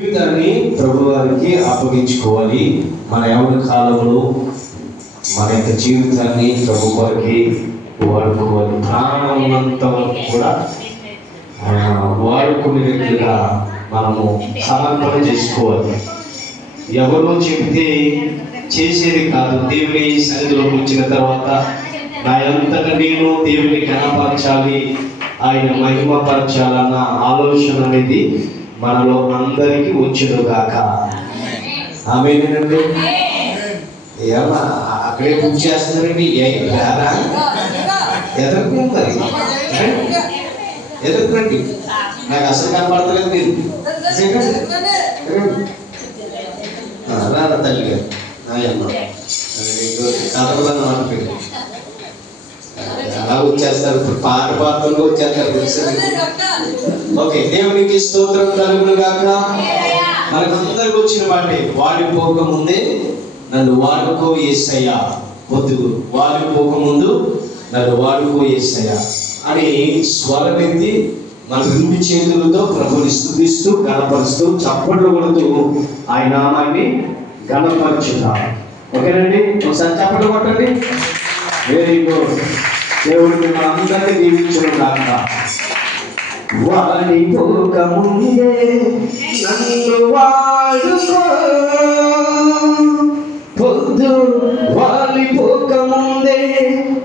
జీవితాన్ని ప్రభు వారికి అప్పగించుకోవాలి. మన యవ్వన కాలంలో మన యొక్క జీవితాన్ని ప్రభు వారికి వాడుకోవాలి. ప్రాణం ఉన్నంత వరకు కూడా వాడుకునేట్టుగా మనము సమర్పణ చేసుకోవాలి. ఎవరో చెబితే చేసేది కాదు. దేవుని సన్నిధిలోకి వచ్చిన తర్వాత నా అంతటా నేను దేవుని కనపరచాలి, ఆయన మహిమపరచాలన్న ఆలోచన అనేది మనలో అందరికీ వచ్చును గాక. ఆమేనండి. ఏమన్నా అక్కడే పూజ చేస్తున్నారండి. ఎదుర్కొంది మరి ఎదుర్కొండి. నాకు అసలు కనపడతలేదు మీరు. రారా తల్లి గారు కథలన్నమాట. అలా వచ్చేస్తారు. ఇప్పుడు పాట పాత్రలో వచ్చేస్తారు తెలుసు. ఓకే, దేవునికి స్తోత్రం కలుగును గాక. మనకందరికి వచ్చిన వాటి వాడిపోక ముందే నన్ను వాడుకో యేసయ్యా, వద్దు వాడిపోకముందు నన్ను వాడుకో యేసయ్యా అని స్వరమెత్తి మన రెండు చేతులతో ప్రభుని స్తుతిస్తూ గణపరుస్తూ చప్పట్లు కొడుతూ ఆయన నామాన్ని గణపరచుతాం. ఓకేనండి, ఒకసారి చప్పట్లు కొట్టండి. Very good. దేవుడికి మనందరినీ దీవించును గాక. వాడిపోకముందే నన్ను వాడుకో, పొద్దు వాడిపోకముందే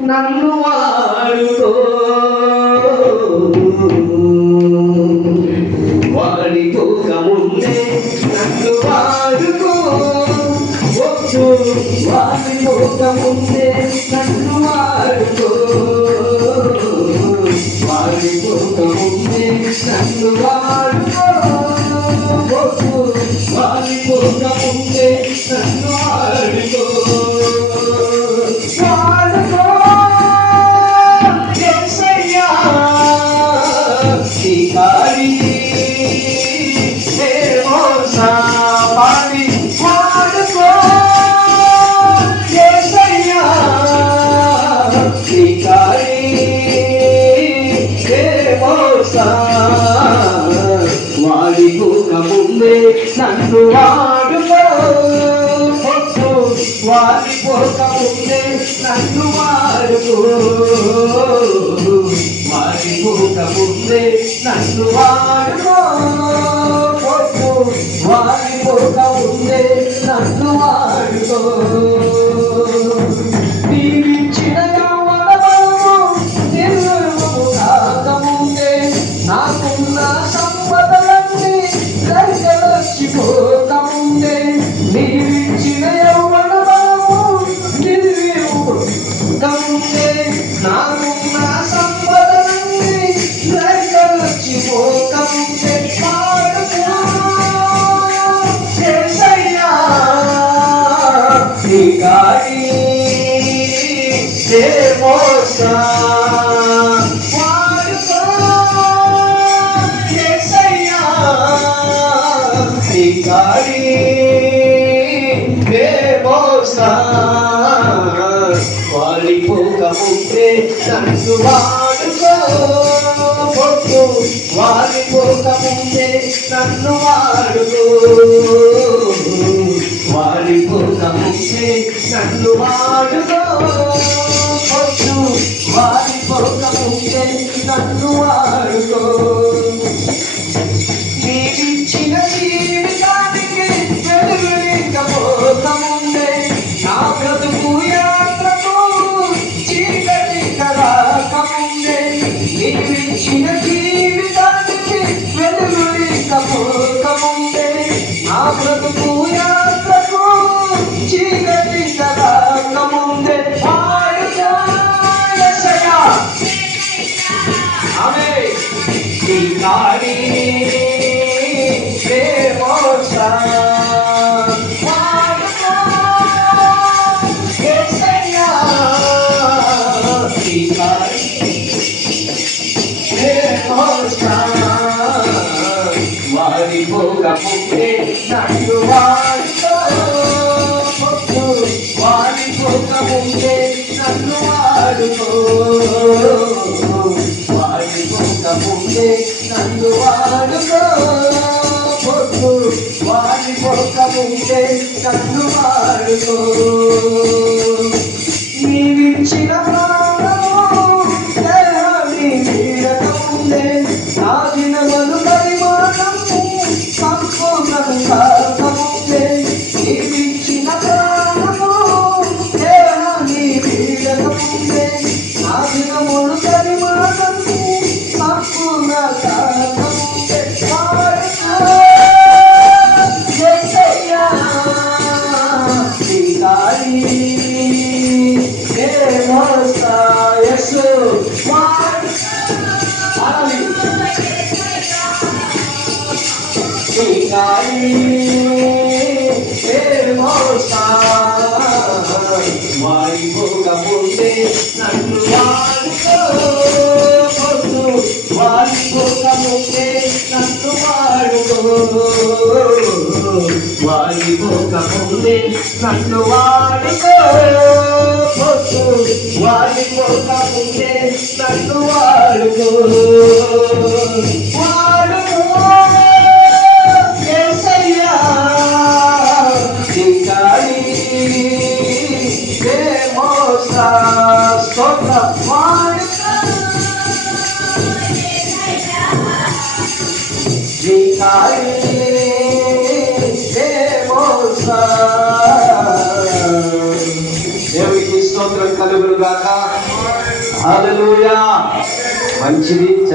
నన్ను వాడుకో, వాడిపోకముందే నన్ను వాడుకో, పొద్దు వాడిపోకముందే నన్ను వాడుకో, వాడిపోకముందే నన్ను వాడుకో, పొద్దు వాడిపోకముందే నన్ను వాడుకో, వాడుకో యేసయ్యా నీ కాడి పాడి వాడుకో యేసయ్యా నీ కాడి వాడిపోకముందే నన్ను వాడుకో, వాడిపోకముందే నన్ను వాడుకో, వాడిపోకముందే నన్ను వాడుకో, వాడిపోకముందే నన్ను వాడుకో. నీవిచ్చిన యవ్వనము నిర్మలము కాకముందే నాకున్న సంపదలన్నీ దర్శనచ్చిపోకముందే, నీవిచ్చిన యవ్వనము నిర్మలముందే నాకున్న సంపదలన్నీ దర్శనచ్చిపోకముందే, వాడుకో యేసయ్యా నీ కాడి మోసా, వాడుకో యేసయ్యా నీ కాడి మోసా, వాడిపోకముందే నన్ను వాడుకో, పొద్దు వాడిపోకముందే నన్ను వాడుకో, వాడిపోకముందే నన్ను వాడుకో, పొద్దు వాడిపోకముందే నన్ను వాడుకో. నీవిచ్చిన జీవితానికి వెలుగులేకపోకముందే నా బ్రతుకు యాత్రకు చీకటి కరాకముందే, నీవిచ్చిన జీవితానికి వెలుగులేకపోకముందే నా బ్రతుకు యాత్రకు చీకటి కరాకముందే, వాడుకో యేసయ్యా ఆమేన్ నీ కాడి మోసా, వాడుకో యేసయ్యా నీ కాడి మోసా, వాడిపోకముందే నన్ను వాడుకో, వాడిపోకముందే నన్ను వాడుకో, వాడిపోకముందే నన్ను వాడుకో, వాడి పొక్కముందే నన్ను వాడుకో. నీవిచ్చిన ప్రాణము దేహాన్ని వీడకముందే నా దినములు పరిమాణము సంపూర్ణంగా కాకముందే. నీవిచ్చిన ప్రాణము దేహాన్ని వీడకముందే నా దినములు పరిమాణము సంపూర్ణంగా కాకముందే. యేసయ్యా నీ యేసు వాడిపోకముందే నన్ను వాడుకో. వాడిపోకముందే నన్ను వాడుకో. వాడిపోకముందే నన్ను వాడుకో. వాడిపోకముందే నన్ను వాడుకో. వాడుకో యేసయ్యా ఇంకాని మోసా స్తోత్ర. వాడుకో ఇంకాని దేవునికి స్తోత్రం కలుగును గాక. హల్లెలూయా. మంచిది.